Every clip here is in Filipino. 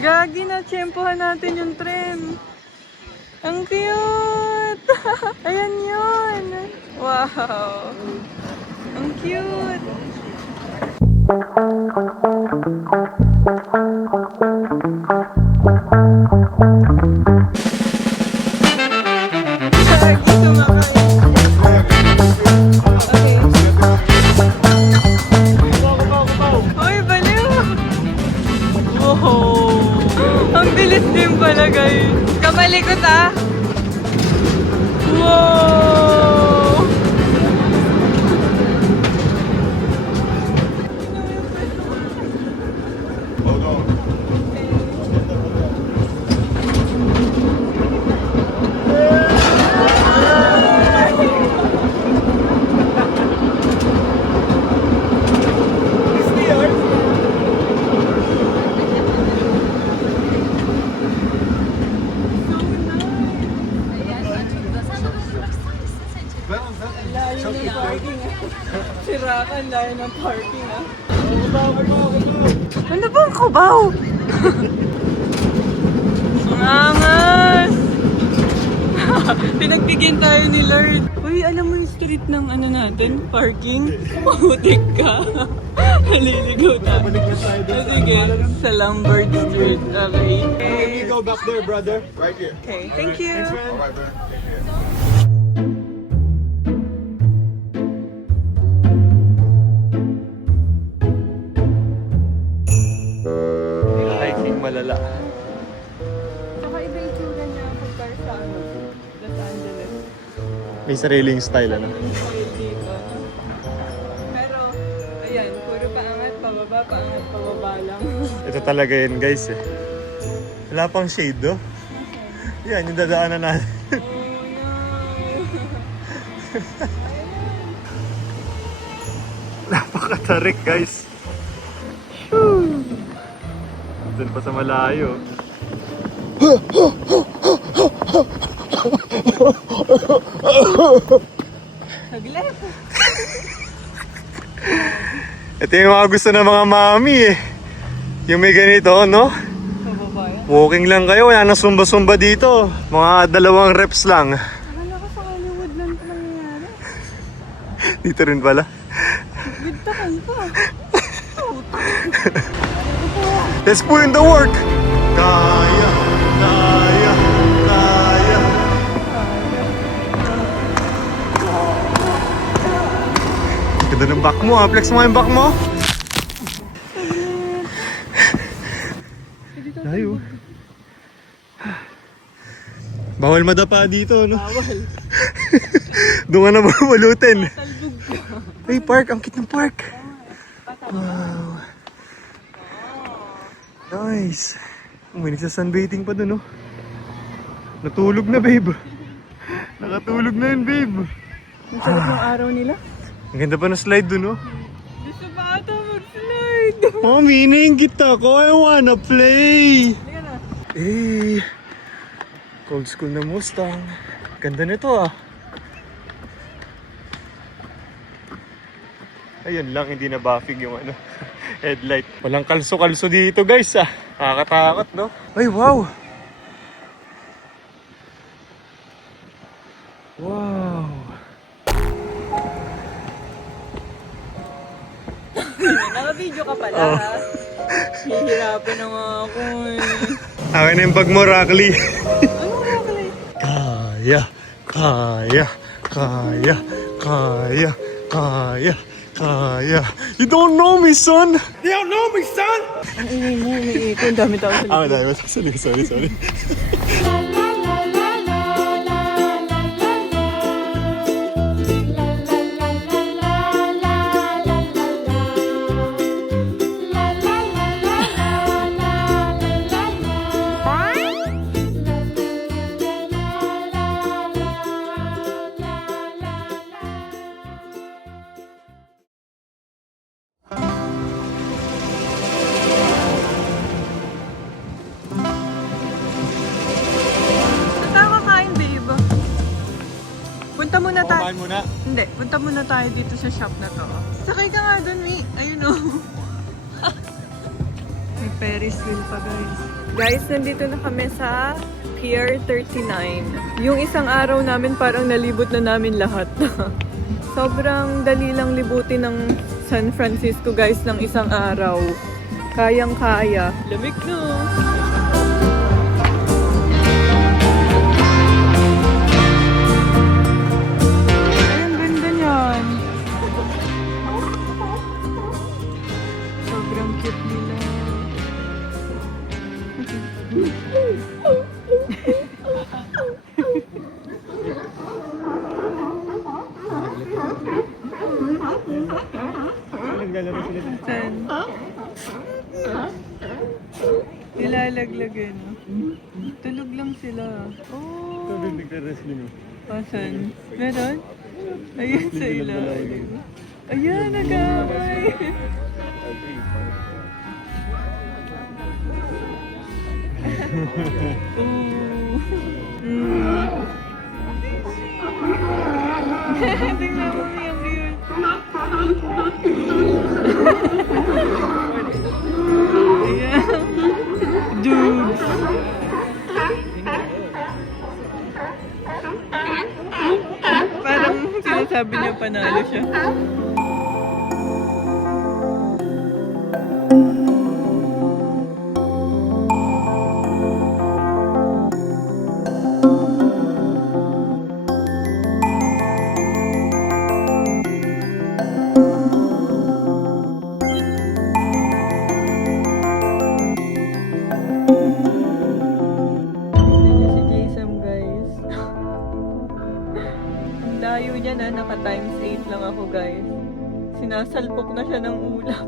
Gagi na, tiyempohan natin yung tren. Ang cute! Ayan yun! Wow! Ang cute! Gagi, sumakay. Okay. Uy, baliw! Wow! Ang bilis din pala, guys. Kamalikot ah! Wow! Hold on. Layo ng parking ah. Sirakan, layo ng parking ah. Ano bang kubaw? Ang angas! Pinagbigyan tayo ni Lord. Uy, alam mo yung street ng ano natin? Parking? Mahutik ka. Naliligaw tayo. Sige, sa Lombard Street. Okay. You go back there, brother. Right here. Okay, thank you. Alright, man. Hiking malala. Saka iba yung tsura niya compare sa ano, Los Angeles. May sariling style, ano? Yung style dito, no? Pero, ayan, puro paangat, pababa lang. Ito talaga yun, guys, eh. Wala pang shade, oh. Yan, yung dadaanan natin. Napakatarik, guys. Doon pa sa malayo. Saglit. Ito yung mga gusto ng mga mami, eh. Yung may ganito, no? Pababa yan. Walking lang kayo, wala nang sumba-sumba dito. Mga 2 reps lang. Akala ko sa Hollywood lang ito nangyayari. Dito rin pala. Bigtakan pa. Let's put in the work! Kaya, kaya, kaya. Ganda ng back mo, ah. Flex mo yung back mo. Layo. Bawal madapa dito, no? Bawal. Doon ka na mabalutin. Talbog ka. Hey, park! Ang cute ng park! Wow! Nice! May nagsa-sunbathing pa dun, oh. Natulog na, babe. Nakatulog na yun, babe. Ang sarap ng araw nila. Ang ganda pa ng slide dun, oh. Gusto ba ata mag-slide? Mami, nainggit ako. I wanna play! Halika na. Eh, old school na Mustang. Ganda nito, ah. Ayun lang, hindi na buffing yung ano, headlight. Walang kalso-kalso dito, guys, ah. Nakakatakot, no? Ay, wow! Wow! Naka-video ka pala, ha? Hihirapan na nga ako, eh. Akin na yung bag mo, Rockly. Ano nga pala? Kaya, kaya, kaya, kaya, kaya, kaya. You don't know me, son! You don't know me, son! Ang ingay mo, umiikot. Ang dami tao sa Ah, likod. dahil sorry. Punta muna tayo. Kumain muna. Hindi, punta muna tayo dito sa shop na to. Sakay ka nga dun, Mi. Ayun o. Ferris wheel pa guys. Guys, nandito na kami sa Pier 39. Yung isang araw namin parang nalibot na namin lahat. Sobrang dali lang libutin ng San Francisco guys ng isang araw. Kayang-kaya. Lamig na. Ay, ang ganda niyan. Sobrang cute nila. Naglalaro sila dito. Saan? Nilalaglagan. Tulog lang sila. Oh! Nagre-wrestling. Asan? Meron? Ayan sa ilalim. Ayan, nag-away. Ooh. Tingnan mo yung cute. Ayan. Dudes. Parang sinasabi niya panalo siya. Si Jason guys. Ang layo niya na, naka times 8 lang ako guys. Sinasalpok na siya ng ulap.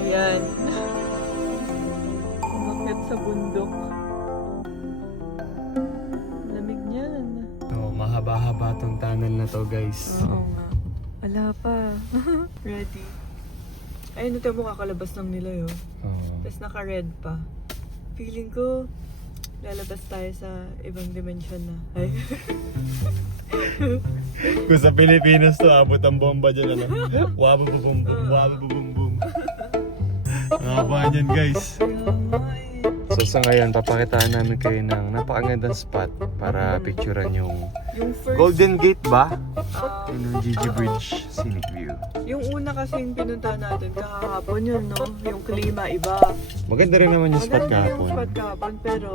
Ayan. Umakyat sa bundok. Lamig niyan. Oh, mahaba-haba tong tunnel na to, guys. Oo nga. Wala pa. Ready. Ayun, ito mo kakalabas lang nila yun. Oh. Tapos naka-red pa. Feeling ko, lalabas tayo sa ibang dimension na. Ay. Kung sa Pilipinas to, abot ang bomba dyan, ano? Wabababum, wabababum. Ang haba niyan, guys. Kaya nga eh. So sa ngayon, papakitaan namin kayo ng napakagandang spot para picturean yung Yung first, Golden Gate ba? ah, Yung Gigi Bridge Scenic View. yung una kasing pinunta natin kahapon yun, no? Yung klima iba. Maganda rin naman yung spot Maganda yung kahapon. spot kahapon, pero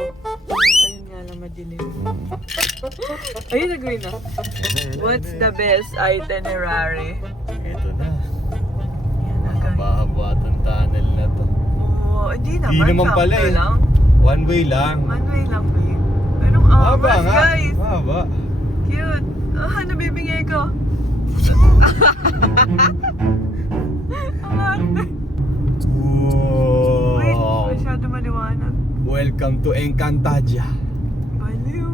ayun nga lang madilim. Ayun, nag-green na. What's the best itinerary? Ito na. Yan na, guys. Mahaba tong tunnel na to. Oo, hindi naman. Hindi naman sakto pala eh. lang. One way lang. One way lang ba yun? Pero ang Mahaba angas, nga. guys. Mahaba. Cute. Ah, nabibigay ko. Ang arte. Wait, Wow. masyado maliwanag. Welcome to Encantadia. Baliw.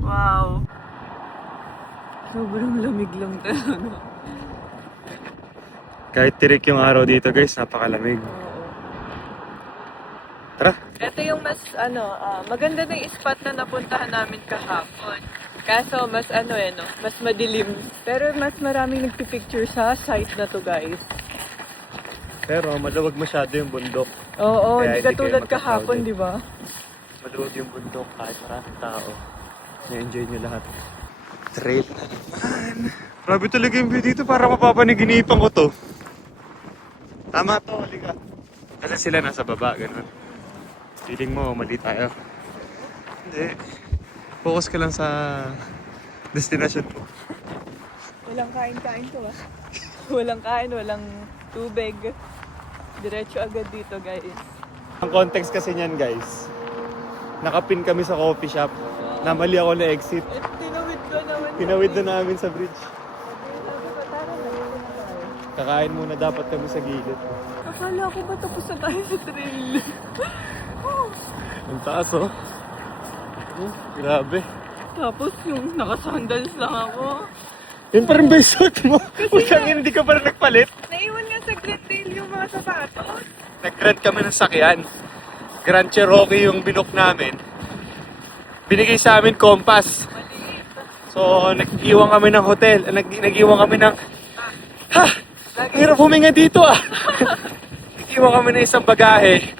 Wow. Sobrang lamig lang talaga. Kahit tirik yung araw dito, guys, napakalamig. Oo. Tara. Ito yung mas maganda na yung spot na napuntahan namin kahapon. Kaso mas mas madilim. Pero mas maraming nagpipicture sa site na to guys. Pero maluwag masyado yung bundok. Oo, Kaya hindi hindi katulad kayo kahapon, magka-crowded. di ba? Maluwag yung bundok kahit maraming tao. Na-enjoy nyo lahat. Trail na naman. Grabe talaga yung view dito, para mapapaniginipan ko to. Tama to, halika. Kasi sila nasa baba, ganun. Feeling mo, mali tayo. Hindi. Focus ka lang sa destination mo. Walang kain-kain to ah. Walang kain, walang tubig. Diretso agad dito guys. Ang context kasi niyan, guys. Nakapin kami sa coffee shop. Namali ako na exit. Eh, tinawid ko naman. Tinawid na namin sa bridge. Sabi ko, tara na, dito na tayo. Kakain muna dapat kami sa gilid. Akala ko ba tapos na tayo sa trail? Ang taas, oh. Grabe. Tapos yung nakasandals lang ako. Yun pa rin ba yung suit mo? Usang hindi ka pa rin nagpalit. Naiwan nga sa Grand Trail yung mga sapatos. Nag-rent kami ng sakyan. Grand Cherokee yung binok namin. Binigay sa amin Compass. Maliit. So, nag-iwan kami ng hotel. Nag-iwan kami ng... Ha! Hirap huminga dito ah! Nag-iwan kami ng isang bagahe.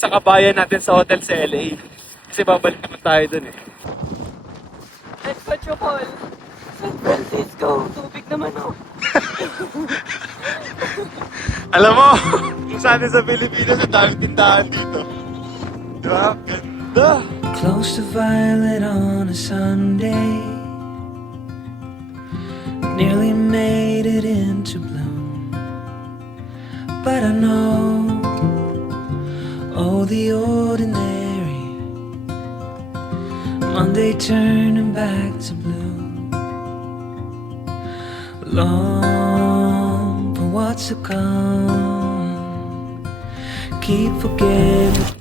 sa kabayan natin sa hotel sa LA. Kasi babalik naman tayo dun eh. At Pachocol, San Francisco, tubig naman oh. Alam mo, kung saan sa Pilipinas, ang daming tindahan dito. Diba? Ganda! Close to violet on a Sunday. Nearly made it into bloom. But I know, oh, the ordinary. Monday turning back to blue. Long for what's to come. Keep forgetting.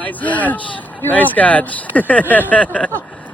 Nice catch! Nice catch!